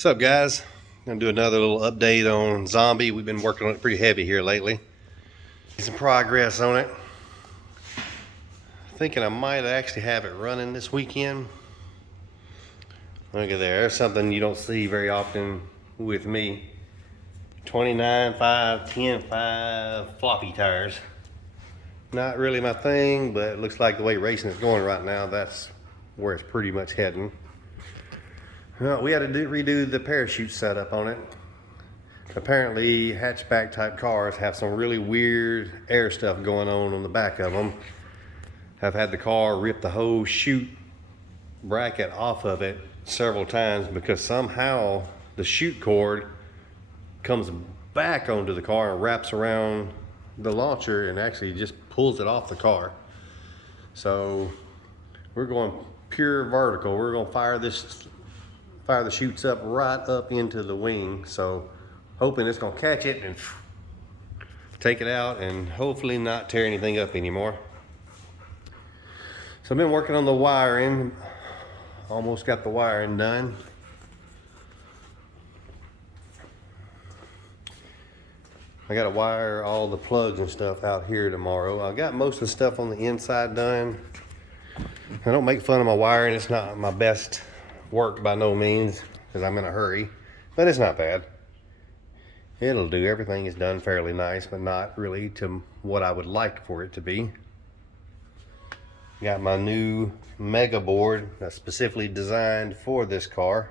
What's up, guys? I'm gonna do another little update on Zombie. We've been working on it pretty heavy here lately. Some progress on it. Thinking I might actually have it running this weekend. Look at there. There's something you don't see very often with me. 29.5, 10.5 floppy tires. Not really my thing, but it looks like the way racing is going right now, that's where it's pretty much heading. Well, we had to redo the parachute setup on it. Apparently, hatchback type cars have some really weird air stuff going on the back of them. I've had the car rip the whole chute bracket off of it several times because somehow the chute cord comes back onto the car and wraps around the launcher and actually just pulls it off the car. So we're going pure vertical. We're going to fire the chutes up right up into the wing, so hoping it's gonna catch it and take it out and hopefully not tear anything up anymore. So I've been working on the wiring, almost got the wiring done. I gotta wire all the plugs and stuff out here tomorrow. I got most of the stuff on the inside done. I don't make fun of my wiring, it's not my best work by no means because I'm in a hurry, but it's not bad. It'll do. Everything is done fairly nice, but not really to what I would like for it to be. Got my new Mega board that's specifically designed for this car.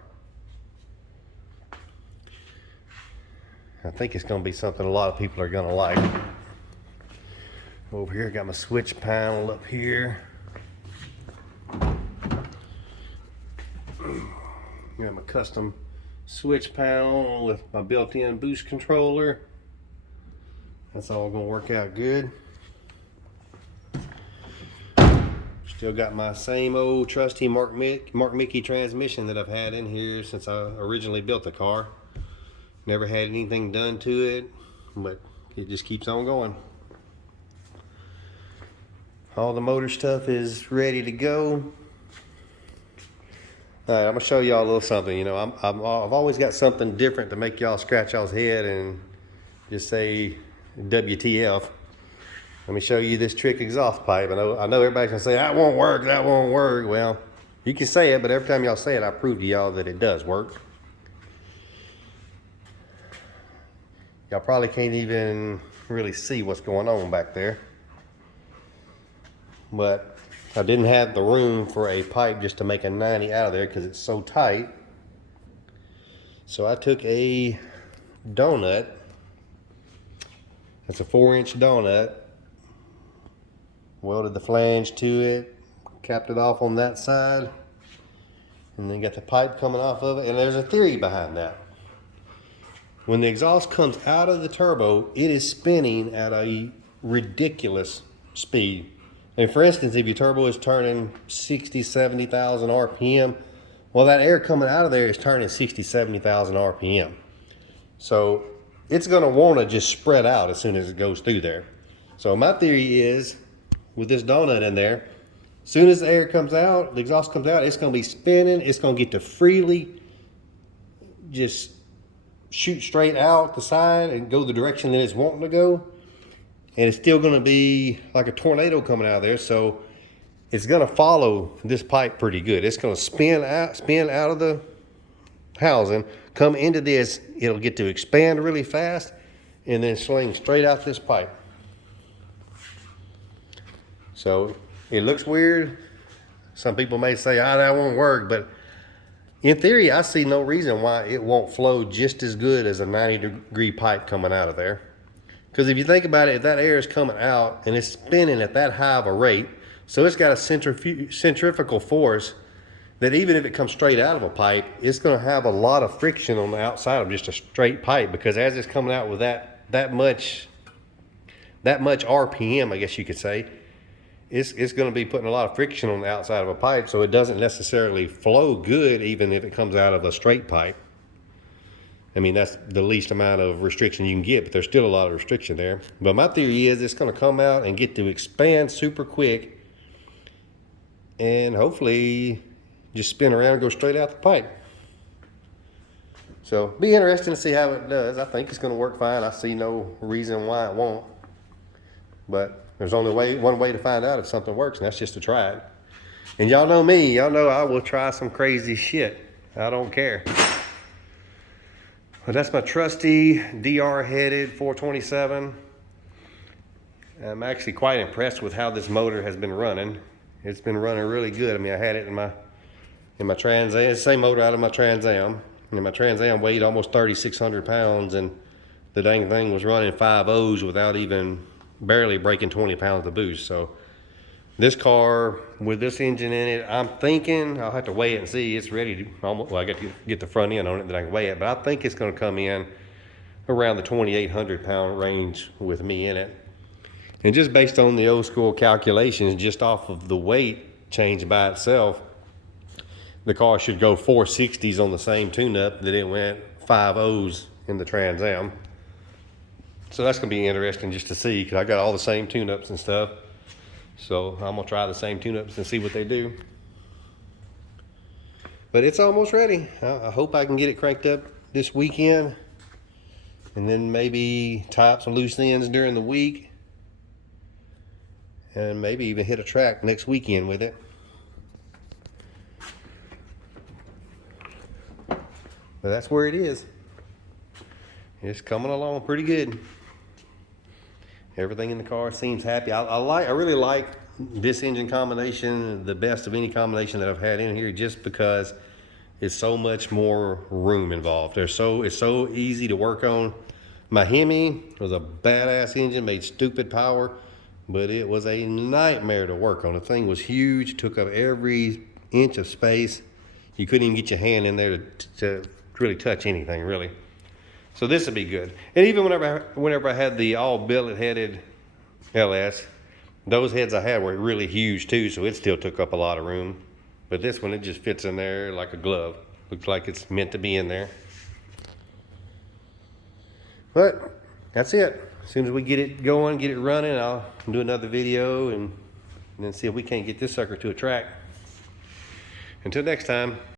I think it's going to be something a lot of people are going to like. Over here, got my switch panel up here. Got my custom switch panel with my built-in boost controller. That's all gonna work out good. Still got my same old trusty Mark Mickey transmission that I've had in here since I originally built the car. Never had anything done to it, but it just keeps on going. All the motor stuff is ready to go. All right, I'm gonna show y'all a little something. You know, I've always got something different to make y'all scratch y'all's head and just say WTF. Let me show you this trick exhaust pipe. I know everybody's gonna say that won't work, that won't work. Well, you can say it, but every time y'all say it, I prove to y'all that it does work. Y'all probably can't even really see what's going on back there, but I didn't have the room for a pipe just to make a 90 out of there because it's so tight. So I took a donut. That's a 4-inch donut. Welded the flange to it, capped it off on that side, and then got the pipe coming off of it. And there's a theory behind that. When the exhaust comes out of the turbo, it is spinning at a ridiculous speed. And for instance, if your turbo is turning 60, 70,000 RPM, well, that air coming out of there is turning 60, 70,000 RPM. So it's gonna wanna just spread out as soon as it goes through there. So my theory is, with this donut in there, as soon as the air comes out, the exhaust comes out, it's gonna be spinning, it's gonna get to freely just shoot straight out the side and go the direction that it's wanting to go. And it's still going to be like a tornado coming out of there, so it's going to follow this pipe pretty good. It's going to spin out of the housing, come into this, it'll get to expand really fast, and then sling straight out this pipe. So it looks weird. Some people may say, that won't work, but in theory, I see no reason why it won't flow just as good as a 90-degree pipe coming out of there. Because if you think about it, if that air is coming out and it's spinning at that high of a rate, so it's got a centrifugal force that even if it comes straight out of a pipe, it's going to have a lot of friction on the outside of just a straight pipe, because as it's coming out with that much RPM, I guess you could say, it's going to be putting a lot of friction on the outside of a pipe, so it doesn't necessarily flow good even if it comes out of a straight pipe. I mean, that's the least amount of restriction you can get, but there's still a lot of restriction there. But my theory is it's going to come out and get to expand super quick and hopefully just spin around and go straight out the pipe. So be interesting to see how it does. I think it's going to work fine. I see no reason why it won't. But there's only one way to find out if something works, and that's just to try it. And y'all know me. Y'all know I will try some crazy shit. I don't care. But that's my trusty DR-headed 427. I'm actually quite impressed with how this motor has been running. It's been running really good. I mean, I had it in my Trans Am. It's the same motor out of my Trans Am. And my Trans Am weighed almost 3,600 pounds, and the dang thing was running 5.0s without even barely breaking 20 pounds of boost. So this car with this engine in it, I'm thinking, I'll have to weigh it and see. It's ready to almost, well, I got to get the front end on it that I can weigh it, but I think it's going to come in around the 2,800 pound range with me in it. And just based on the old school calculations, just off of the weight change by itself, the car should go 460s on the same tune-up that it went 5.0s in the Trans Am. So that's going to be interesting just to see, because I got all the same tune-ups and stuff. So I'm going to try the same tune-ups and see what they do. But it's almost ready. I hope I can get it cranked up this weekend. And then maybe tie up some loose ends during the week. And maybe even hit a track next weekend with it. But that's where it is. It's coming along pretty good. Everything in the car seems happy. I really like this engine combination, the best of any combination that I've had in here, just because it's so much more room involved. It's so easy to work on. My Hemi was a badass engine, made stupid power, but it was a nightmare to work on. The thing was huge, took up every inch of space. You couldn't even get your hand in there to really touch anything, really. So this would be good. And even whenever I had the all billet headed LS, those heads I had were really huge too, so it still took up a lot of room. But this one, it just fits in there like a glove. Looks like it's meant to be in there. But that's it. As soon as we get it going, get it running, I'll do another video and then see if we can't get this sucker to a track. Until next time.